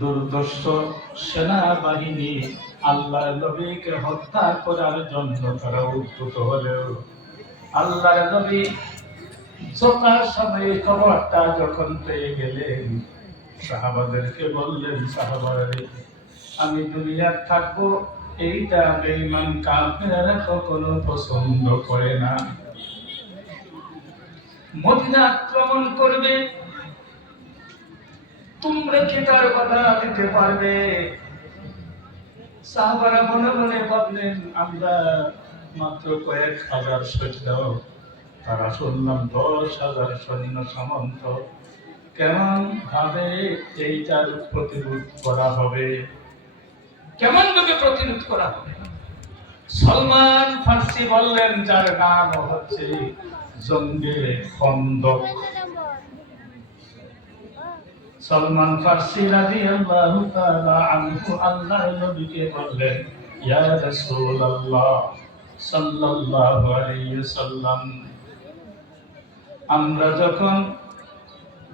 দুর্ধর্ষ সেনাবাহিনী আল্লাহর নবীকে হত্যা করার জন্য তারা উদ্যত হলেও আল্লাহর নবী যথাসময়ে খবরটা যখন পেয়ে গেলেন, সাহাবাদেরকে বললেন, সাহাবারা আমি দুনিয়ার থাকবো এইটা বেঈমান কাফেররা কখনো পছন্দ করে না। মদিনা আক্রমণ করবে, তোমরা কি তার কথা দিতে পারবে? সাহাবারা মনে মনে ভাবলেন, আমরা মাত্র কয়েক হাজার সৈন্য, তারা শুনলাম 10,000 সৈন্য সামন্ত। কেমন ভাবে এইটার প্রতিরোধ করা হবে? কেমন ভাবে প্রতিরোধ করা হবে? সলমান ফার্সি বললেন, যার নাম হচ্ছে জঙ্গে খন্দক। সলমান ফার্সি রাদিয়াল্লাহু তাআলা আনহু আল্লাহর নবীকে বললেন, ইয়া রাসূলুল্লাহ সাল্লাল্লাহু আলাইহি ওয়াসাল্লাম, আমরা যখন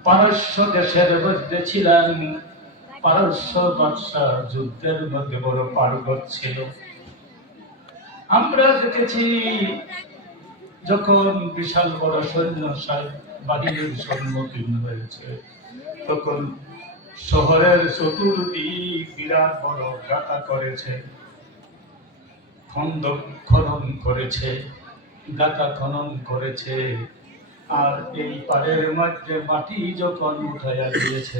পারস্য দেশের মধ্যে ছিলাম, পারস্য বাদশা যুদ্ধের মধ্যে বড় পারগত ছিল। আমরা দেখেছি যখন বিশাল বড় সৈন্য বাহিনীর সম্মুখীন হয়েছে, তখন শহরের চতুর্দিক বিরাট বড় গাঁথা করেছে, খন্দক খনন করেছে, গাঁথা খনন করেছে। আর এই পাড়ের মধ্যে মাটি যখন উঠাইয়া দিয়েছে,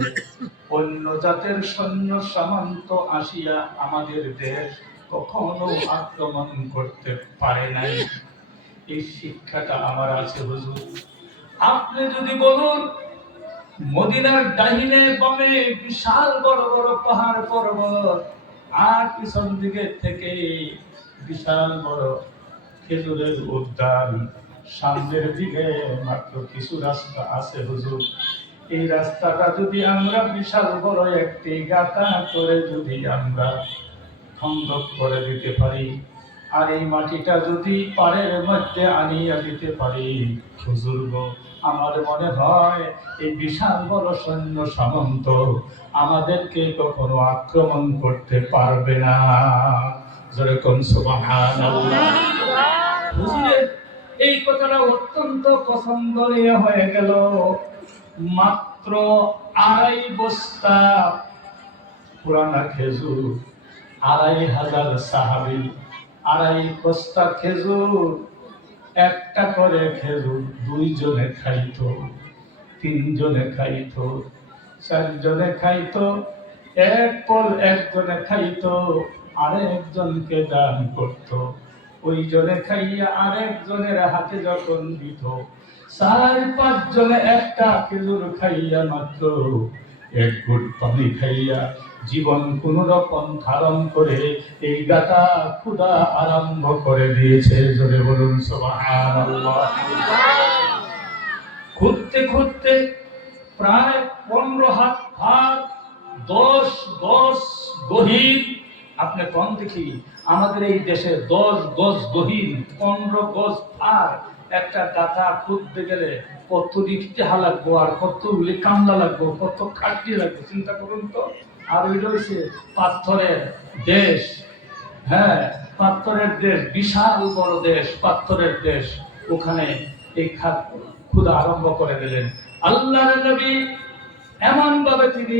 অন্য জাতের সৈন্য সামন্ত আসিয়া আমাদের দেশ কখনো আক্রমণ করতে পারে নাই। এই শিক্ষাটা আমার আছে হুজুর। আপনি যদি বলুন মদিনার ডাহিনে বামে বিশাল বড় বড় পাহাড় পর্বত, আর পিছন দিকে থেকে বিশাল বড় খেজুরের উদ্যান, সামনের দিকে মাত্র কিছু রাস্তা আছে হুজুর। এই রাস্তাটা যদি আমরা বিশাল বড় একটি গাঁথা করে যদি আমরা খন্দক করে দিতে পারি, আর এই মাটিটা যদি পাড়ের মধ্যে আনিয়া দিতে পারি, হুজুর গো, আমার মনে হয় এই বিশাল বড় সৈন্য সামন্ত আমাদেরকে কখনো আক্রমণ করতে পারবে না। যেরকম সুবহানাল্লাহ। হুজুরের এই কথাটা অত্যন্ত পছন্দনীয় হয়ে গেল। মাত্র 2.5 বস্তা পুরানা খেজুর, 2,500 সাহাবী, 2.5 বস্তা খেজুর, একটা করে খেজুর 2 জনে খাইতো, 3 জনে খাইতো, 4 জনে খাইতো, এক পল একজনে খাইতো, আরেকজনকে দান করত। ওই জনে খাইয়া আরেকজনের হাতে যখন দিত, 4-5 জনে একটা খেজুর খাইয়া মাত্র 1 ঘুট পানি খাইয়া জীবন কোন রকম ধারণ করে এই গাঁথা ক্ষুধা আরম্ভ করে দিয়েছে। জোরে বলুন সুবহানাল্লাহ। খুঁড়তে খুঁড়তে প্রায় 15 হাত ভার, 10 গজ গহীর। আপনি কোন দেখি আমাদের এই দেশে 10 গজ গহীর, 15 গজ ভার একটা গাঁথা খুঁড়তে গেলে কত রিক্তেহা লাগবো, আর কতগুলি কামলা লাগবো, কত খাটনি লাগবে, চিন্তা করুন তো। আর ওই রয়েছে পাথরের দেশ, হ্যাঁ পাথরের দেশ, বিশাল বড় দেশ, পাথরের দেশ। ওখানে এই ক্ষুধা আরম্ভ করে দিলেন। আল্লাহর নবী এমন ভাবে তিনি